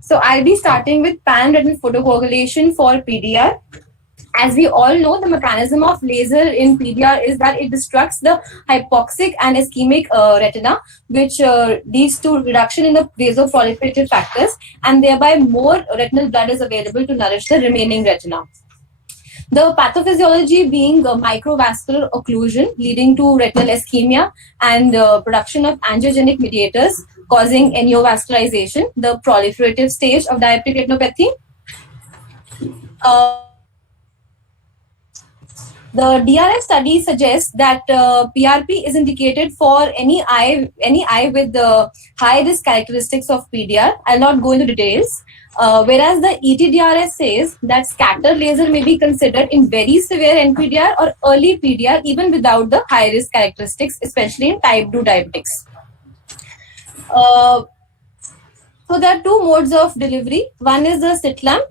So I'll be starting with pan-retinal photocoagulation for PDR. As we all know, the mechanism of laser in PDR is that it destructs the hypoxic and ischemic retina, which leads to reduction in the vasoproliferative factors, and thereby more retinal blood is available to nourish the remaining retina. The pathophysiology being microvascular occlusion leading to retinal ischemia and production of angiogenic mediators causing neovascularization, the proliferative stage of diabetic retinopathy. The DRF study suggests that PRP is indicated for any eye with high risk characteristics of PDR. I'll not go into details. Whereas the ETDRS says that scatter laser may be considered in very severe NPDR or early PDR even without the high risk characteristics, especially in type 2 diabetics. So there are two modes of delivery. One is the slit lamp.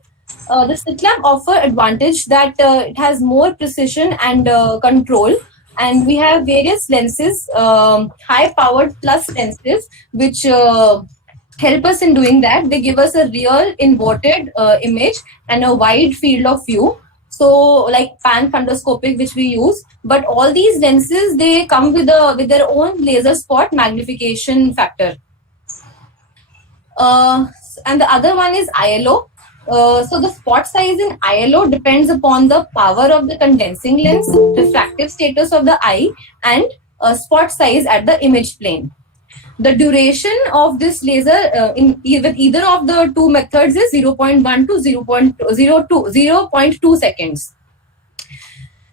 The slit lamp offer advantage that it has more precision and control, and we have various lenses, high powered plus lenses, which help us in doing that. They give us a real inverted image and a wide field of view. So like pan fundoscopic, which we use, but all these lenses, they come with their own laser spot magnification factor. And the other one is ILO. So the spot size in ILO depends upon the power of the condensing lens, refractive status of the eye, and spot size at the image plane. The duration of this laser with either of the two methods is 0.1 to 0.2 seconds.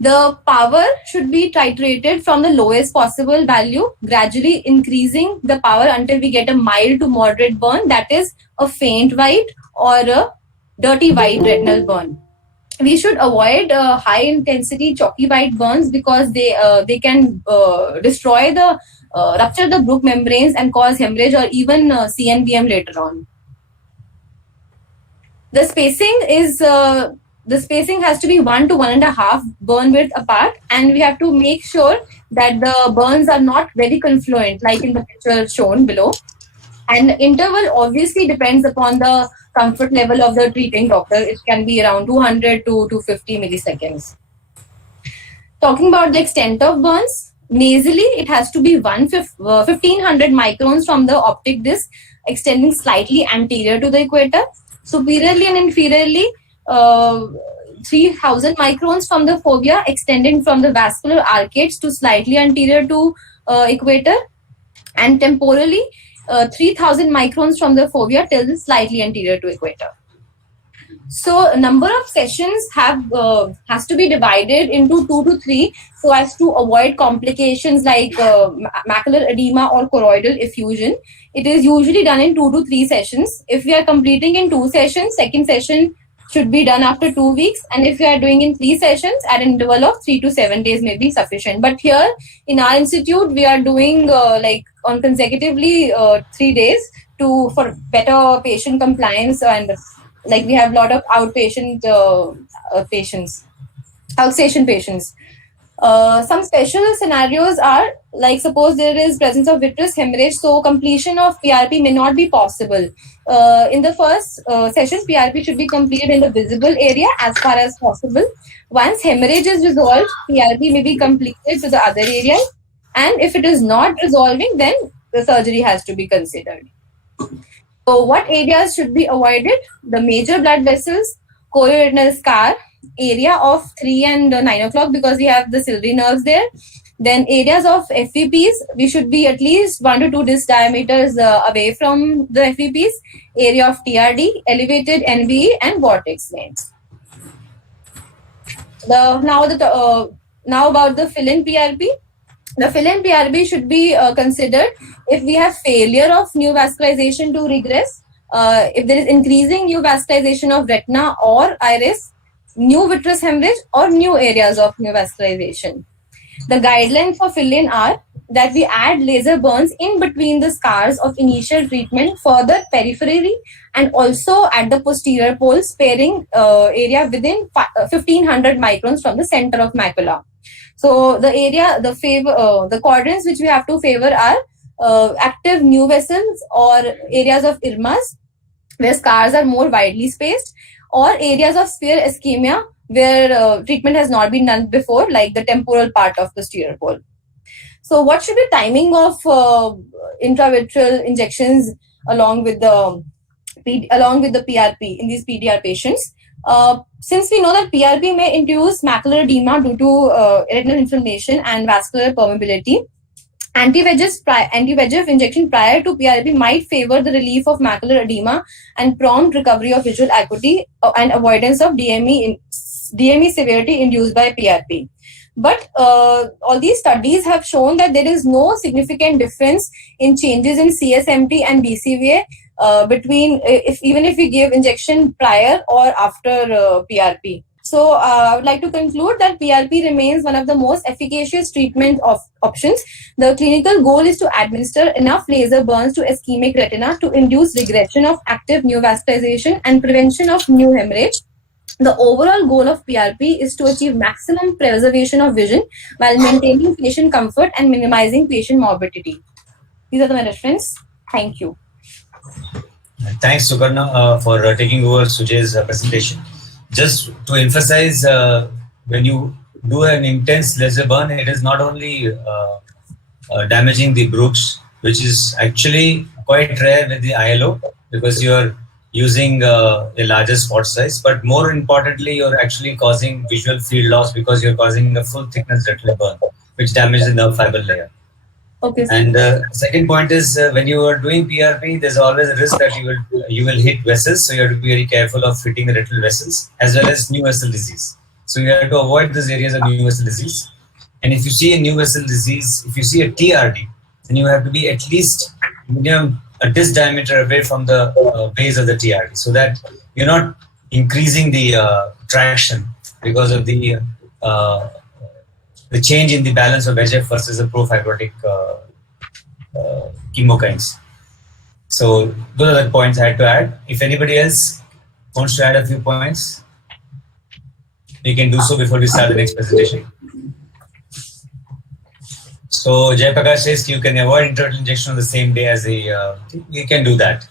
The power should be titrated from the lowest possible value, gradually increasing the power until we get a mild to moderate burn, that is a faint white or a dirty white retinal burn. We should avoid high intensity chalky white burns because they can destroy the rupture the Bruch membranes and cause hemorrhage or even CNVM later on. The spacing has to be 1 to 1.5 burn width apart, and we have to make sure that the burns are not very confluent, like in the picture shown below. And the interval obviously depends upon the comfort level of the treating doctor. It can be around 200 to 250 milliseconds. Talking about the extent of burns, nasally it has to be 1500 microns from the optic disc, extending slightly anterior to the equator. Superiorly and inferiorly, 3000 microns from the fovea, extending from the vascular arcades to slightly anterior to equator, and temporally 3000 microns from the fovea till slightly anterior to equator. So number of sessions has to be divided into 2 to 3 so as to avoid complications like macular edema or choroidal effusion. It is usually done in 2 to 3 sessions. If we are completing in 2 sessions, second session should be done after 2 weeks, and if we are doing in 3 sessions, at an interval of 3 to 7 days may be sufficient. But here in our institute, we are doing like on consecutively 3 days for better patient compliance, and like we have a lot of outpatient patients, outstation patients. Some special scenarios are like, suppose there is presence of vitreous hemorrhage, so completion of PRP may not be possible. In the first session, PRP should be completed in the visible area as far as possible. Once hemorrhage is resolved, PRP may be completed to the other areas, and if it is not resolving, then the surgery has to be considered. So what areas should be avoided? The major blood vessels, chorioretinal scar, area of 3 and 9 o'clock because we have the ciliary nerves there. Then areas of FVPs, we should be at least 1 to 2 disc diameters away from the FVPs. Area of TRD, elevated NVE and vortex lanes. Now about the fill-in PRP. The fill-in PRP should be considered if we have failure of neovascularization to regress, if there is increasing neovascularization of retina or iris, new vitreous hemorrhage, or new areas of neovascularization. The guidelines for fill-in are that we add laser burns in between the scars of initial treatment for the periphery and also at the posterior pole, sparing area within 1500 microns from the center of macula. So the quadrants which we have to favor are active new vessels or areas of irmas, where scars are more widely spaced, or areas of severe ischemia where treatment has not been done before, like the temporal part of the posterior pole. So, what should be timing of intravitreal injections along with the PRP in these PDR patients? Since we know that PRP may induce macular edema due to retinal inflammation and vascular permeability, anti-VEGF injection prior to PRP might favor the relief of macular edema and prompt recovery of visual acuity and avoidance of DME severity induced by PRP. But all these studies have shown that there is no significant difference in changes in CSMT and BCVA between even if we give injection prior or after PRP. So I would like to conclude that PRP remains one of the most efficacious treatment options. The clinical goal is to administer enough laser burns to ischemic retina to induce regression of active neovascularization and prevention of new hemorrhage. The overall goal of PRP is to achieve maximum preservation of vision while maintaining patient comfort and minimizing patient morbidity. These are my reference. Thank you. Thanks, Sukarna, for taking over Sujay's presentation. Just to emphasize, when you do an intense laser burn, it is not only damaging the Brooks, which is actually quite rare with the ILO because you are using a larger spot size, but more importantly, you're actually causing visual field loss because you're causing a full thickness retinal burn, which damages the nerve fiber layer. Okay. And the second point is when you are doing PRP, there's always a risk that you will hit vessels, so you have to be very careful of hitting the retinal vessels as well as new vessel disease. So you have to avoid these areas of new vessel disease. And if you see a new vessel disease, if you see a TRD, then you have to be at least minimum a disc diameter away from the base of the TRD, so that you're not increasing the traction because of the change in the balance of VEGF versus the pro-fibrotic chemokines. So those are the points I had to add. If anybody else wants to add a few points, we can do so before we start the next presentation. So Jayaprakash says you can avoid intravitreal injection on the same day as the. You can do that.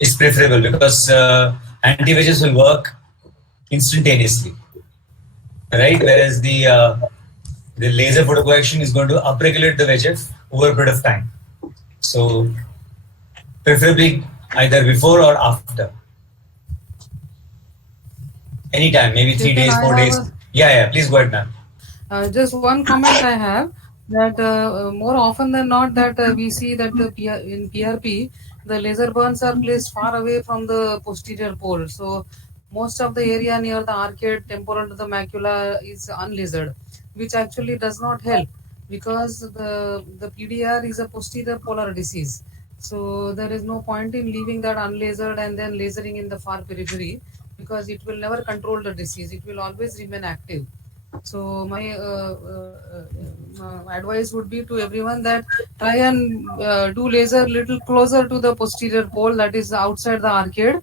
It's preferable because anti-VEGFs will work instantaneously, right? Whereas the laser photocoaction is going to upregulate the VEGF over a period of time. So preferably either before or after. Anytime, maybe 3 days, 4 days. Yeah. Please go ahead, ma'am. Just one comment I have, that more often than not that we see that in PRP, the laser burns are placed far away from the posterior pole. So most of the area near the arcade temporal to the macula is unlasered, which actually does not help because the PDR is a posterior polar disease. So there is no point in leaving that unlasered and then lasering in the far periphery, because it will never control the disease. It will always remain active. So my advice would be to everyone that try and do laser little closer to the posterior pole, that is outside the arcade,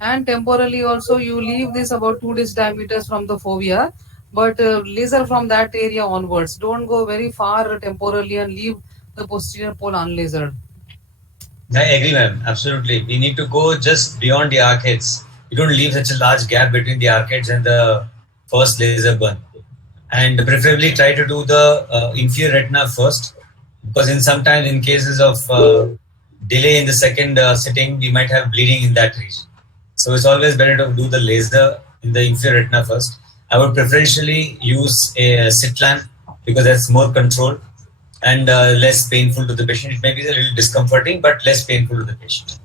and temporally also you leave this about 2 disc diameters from the fovea, but laser from that area onwards. Don't go very far temporally and leave the posterior pole unlasered. I agree, ma'am. Absolutely. We need to go just beyond the arcades. You don't leave such a large gap between the arcades and the first laser burn. And preferably try to do the inferior retina first, because sometimes in cases of delay in the second sitting, we might have bleeding in that region. So it's always better to do the laser in the inferior retina first. I would preferentially use a sit lamp because that's more controlled and less painful to the patient. It may be a little discomforting, but less painful to the patient.